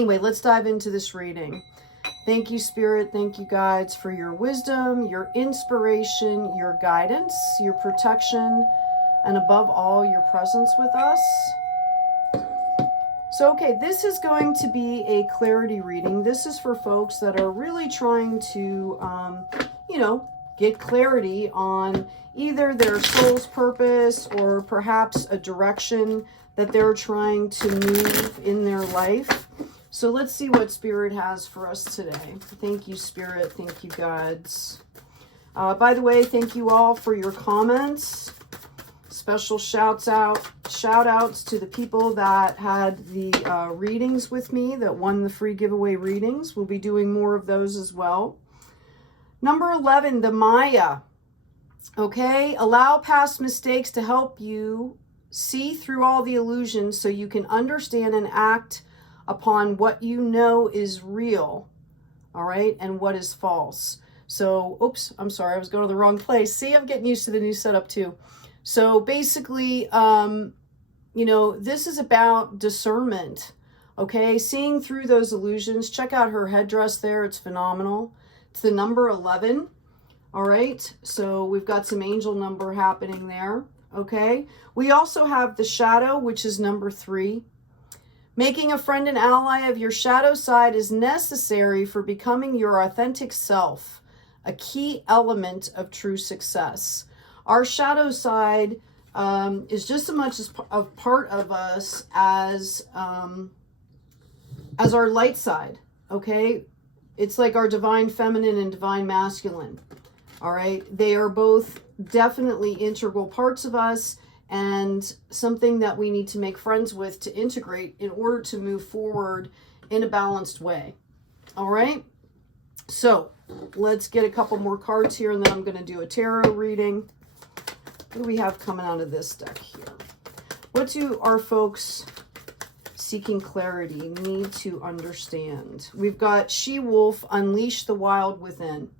Anyway, let's dive into this reading. Thank you, Spirit. Thank you, guides, for your wisdom, your inspiration, your guidance, your protection, and above all, your presence with us. So, okay, this is going to be a clarity reading. This is for folks that are really trying to, get clarity on either their soul's purpose or perhaps a direction that they're trying to move in their life. So let's see what Spirit has for us today. Thank you, Spirit. Thank you, guides. By the way, thank you all for your comments. Special shout outs to the people that had the readings with me, that won the free giveaway readings. We'll be doing more of those as well. Number 11, the Maya. Okay, allow past mistakes to help you see through all the illusions so you can understand and act upon what you know is real, all right, and what is false. So, oops, I'm sorry, I was going to the wrong place. See, I'm getting used to the new setup too. So basically, this is about discernment, okay? Seeing through those illusions. Check out her headdress there. It's phenomenal. It's the number 11, all right? So we've got some angel number happening there, okay? We also have the shadow, which is number 3. Making a friend and ally of your shadow side is necessary for becoming your authentic self, a key element of true success. Our shadow side is just as much as a part of us as our light side, okay? It's like our divine feminine and divine masculine, all right? They are both definitely integral parts of us and something that we need to make friends with to integrate in order to move forward in a balanced way, all right? So let's get a couple more cards here, and then I'm going to do a tarot reading. What do we have coming out of this deck here? What do our folks seeking clarity need to understand? We've got She-Wolf, unleash the wild within.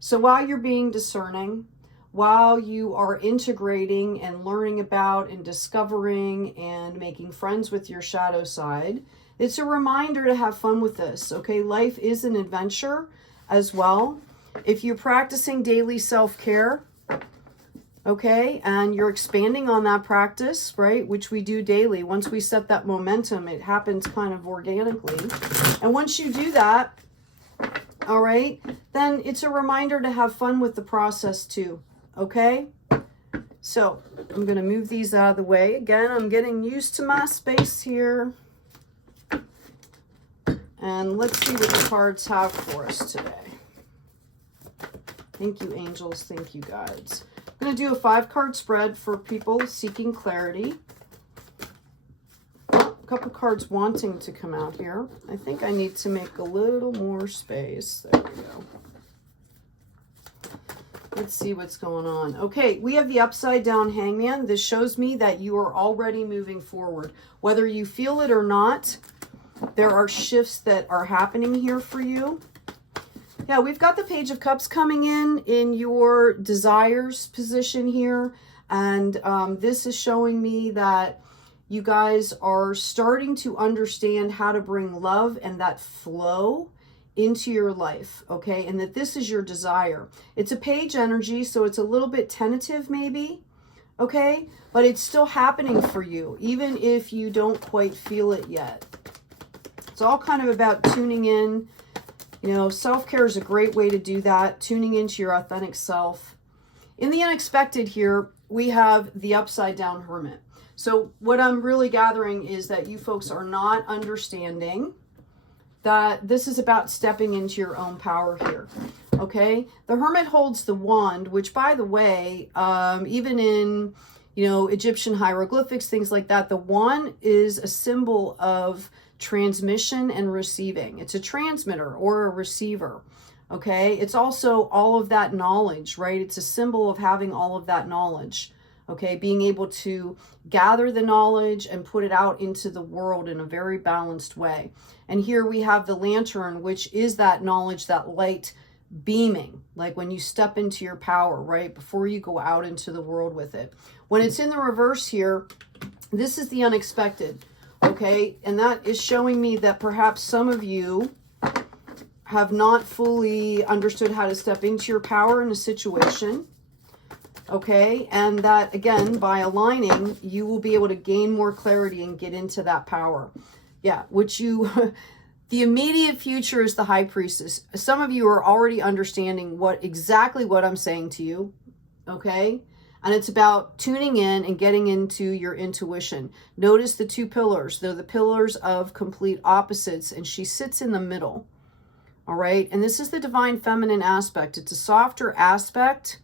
So while you're being discerning, while you are integrating and learning about and discovering and making friends with your shadow side, it's a reminder to have fun with this, okay? Life is an adventure as well. If you're practicing daily self-care, okay, and you're expanding on that practice, right, which we do daily. Once we set that momentum, it happens kind of organically. And once you do that, all right, then it's a reminder to have fun with the process too, okay? So I'm going to move these out of the way. Again, I'm getting used to my space here. And let's see what the cards have for us today. Thank you, angels. Thank you, guides. I'm going to do a 5-card spread for people seeking clarity. A couple cards wanting to come out here. I think I need to make a little more space. There we go. Let's see what's going on. Okay, we have the upside down hangman. This shows me that you are already moving forward. Whether you feel it or not, there are shifts that are happening here for you. Yeah, we've got the Page of Cups coming in your desires position here. And this is showing me that you guys are starting to understand how to bring love and that flow into your life, okay? And that this is your desire. It's a page energy, so it's a little bit tentative maybe, okay? But it's still happening for you, even if you don't quite feel it yet. It's all kind of about tuning in. You know, self-care is a great way to do that, tuning into your authentic self. In the unexpected here, we have the upside down hermit. So what I'm really gathering is that you folks are not understanding that this is about stepping into your own power here, okay? The hermit holds the wand, which, by the way, even in, Egyptian hieroglyphics, things like that, the wand is a symbol of transmission and receiving. It's a transmitter or a receiver, okay? It's also all of that knowledge, right? It's a symbol of having all of that knowledge, okay? Being able to gather the knowledge and put it out into the world in a very balanced way. And here we have the lantern, which is that knowledge, that light beaming, like when you step into your power, right? Before you go out into the world with it. When it's in the reverse here, this is the unexpected. Okay, and that is showing me that perhaps some of you have not fully understood how to step into your power in a situation. Okay, and that again, by aligning, you will be able to gain more clarity and get into that power. Yeah, which you, the immediate future is the High Priestess. Some of you are already understanding exactly what I'm saying to you. Okay, and it's about tuning in and getting into your intuition. Notice the two pillars. They're the pillars of complete opposites, and she sits in the middle. All right, and this is the divine feminine aspect. It's a softer aspect.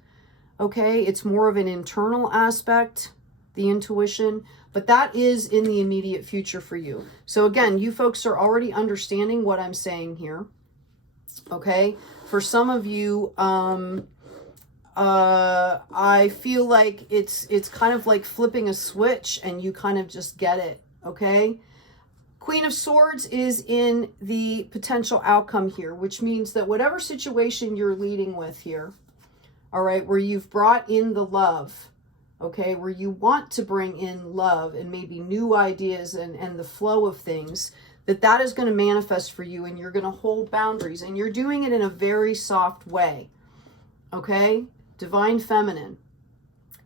Okay, it's more of an internal aspect, the intuition, but that is in the immediate future for you. So again, you folks are already understanding what I'm saying here. Okay, for some of you, I feel like it's kind of like flipping a switch and you kind of just get it. Okay, Queen of Swords is in the potential outcome here, which means that whatever situation you're leading with here, all right, where you've brought in the love, okay, where you want to bring in love and maybe new ideas and the flow of things, that is going to manifest for you, and you're going to hold boundaries, and you're doing it in a very soft way. Okay, divine feminine.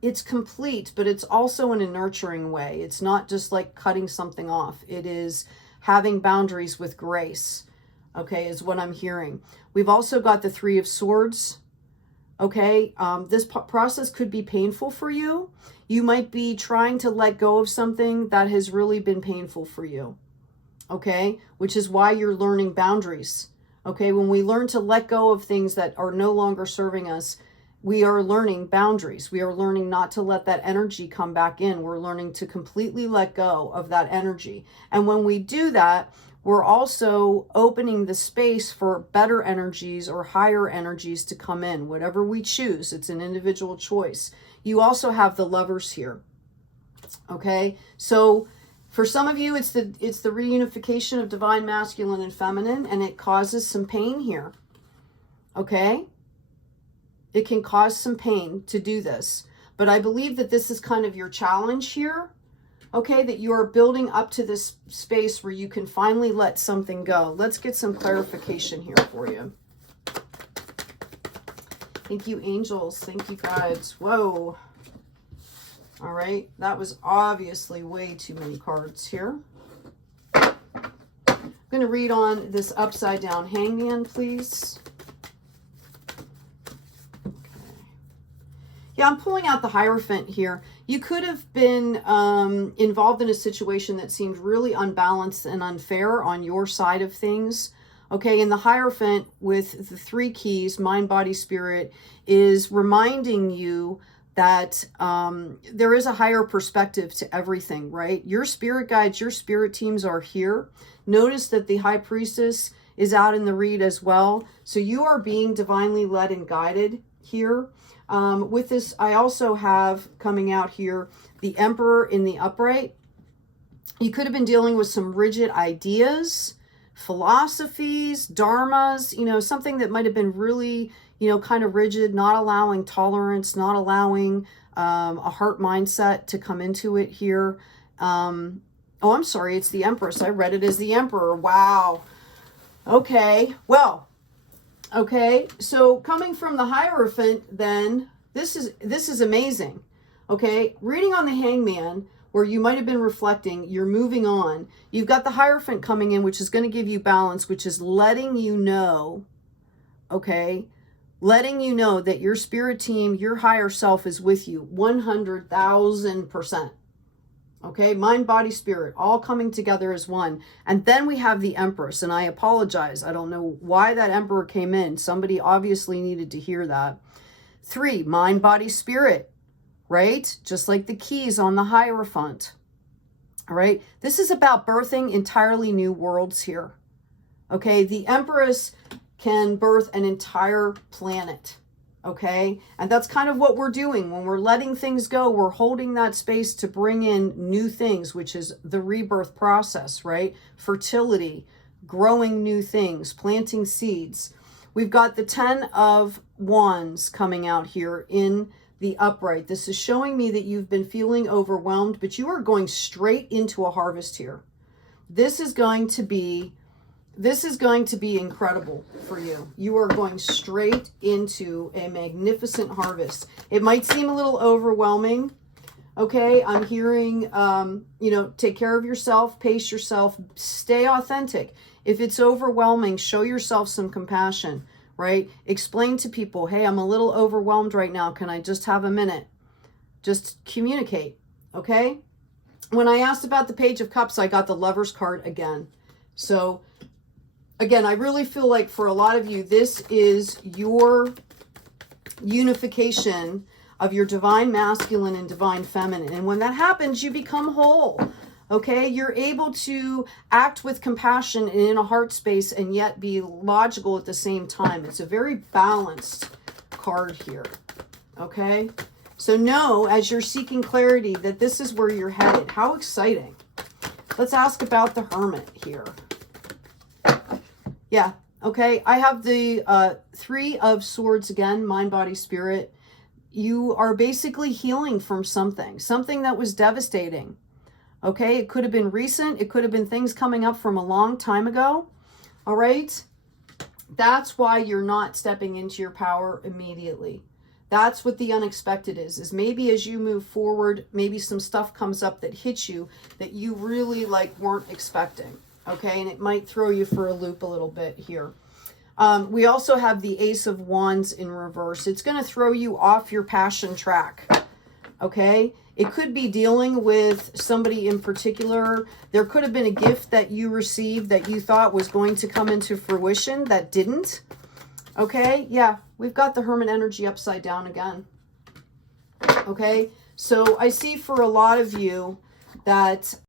It's complete, but it's also in a nurturing way. It's not just like cutting something off. It is having boundaries with grace, okay, is what I'm hearing. We've also got the Three of Swords. Okay, this process could be painful for you. You might be trying to let go of something that has really been painful for you. Okay, which is why you're learning boundaries. Okay, when we learn to let go of things that are no longer serving us, we are learning boundaries. We are learning not to let that energy come back in. We're learning to completely let go of that energy. And when we do that, we're also opening the space for better energies or higher energies to come in, whatever we choose. It's an individual choice. You also have the Lovers here. Okay, so for some of you, it's the reunification of divine masculine and feminine, and it causes some pain here. Okay, it can cause some pain to do this, but I believe that this is kind of your challenge here. Okay, that you are building up to this space where you can finally let something go. Let's get some clarification here for you. Thank you, angels. Thank you, guides. Whoa. All right, that was obviously way too many cards here. I'm going to read on this upside down hangman, please. Yeah, I'm pulling out the Hierophant here. You could have been involved in a situation that seemed really unbalanced and unfair on your side of things. Okay, and the Hierophant with the 3 keys, mind, body, spirit, is reminding you that there is a higher perspective to everything, right? Your spirit guides, your spirit teams are here. Notice that the High Priestess is out in the read as well. So you are being divinely led and guided here. With this, I also have coming out here the Emperor in the upright. You could have been dealing with some rigid ideas, philosophies, dharmas, you know, something that might have been really, you know, kind of rigid, not allowing tolerance, not allowing a heart mindset to come into it here. Oh, I'm sorry, it's the Empress. I read it as the Emperor. Wow. Okay, well, okay, so coming from the Hierophant, then this is amazing. Okay, reading on the Hangman, where you might have been reflecting, you're moving on. You've got the Hierophant coming in, which is going to give you balance, which is letting you know, okay, letting you know that your spirit team, your higher self is with you 100,000%. Okay, mind, body, spirit, all coming together as one. And then we have the Empress, and I apologize. I don't know why that Emperor came in. Somebody obviously needed to hear that. 3, mind, body, spirit, right? Just like the keys on the Hierophant. All right, this is about birthing entirely new worlds here. Okay, the Empress can birth an entire planet. Okay, and that's kind of what we're doing when we're letting things go. We're holding that space to bring in new things, which is the rebirth process, right? Fertility, growing new things, planting seeds. We've got the 10 of Wands coming out here in the upright. This is showing me that you've been feeling overwhelmed, but you are going straight into a harvest here. This is going to be incredible for you. You are going straight into a magnificent harvest. It might seem a little overwhelming. Okay, I'm hearing, you know, take care of yourself, pace yourself, stay authentic. If it's overwhelming, show yourself some compassion, right? Explain to people, hey, I'm a little overwhelmed right now. Can I just have a minute? Just communicate, okay? When I asked about the Page of Cups, I got the Lover's card again. So, again, I really feel like for a lot of you, this is your unification of your divine masculine and divine feminine. And when that happens, you become whole. Okay, you're able to act with compassion and in a heart space and yet be logical at the same time. It's a very balanced card here. Okay, so know as you're seeking clarity that this is where you're headed. How exciting. Let's ask about the Hermit here. Yeah, okay, I have the Three of Swords again, mind, body, spirit. You are basically healing from something that was devastating. Okay, it could have been recent. It could have been things coming up from a long time ago. All right, that's why you're not stepping into your power immediately. That's what the unexpected is maybe as you move forward, maybe some stuff comes up that hits you that you really like weren't expecting. Okay, and it might throw you for a loop a little bit here. We also have the Ace of Wands in reverse. It's going to throw you off your passion track. Okay, it could be dealing with somebody in particular. There could have been a gift that you received that you thought was going to come into fruition that didn't. Okay, yeah, we've got the Hermit energy upside down again. Okay, so I see for a lot of you that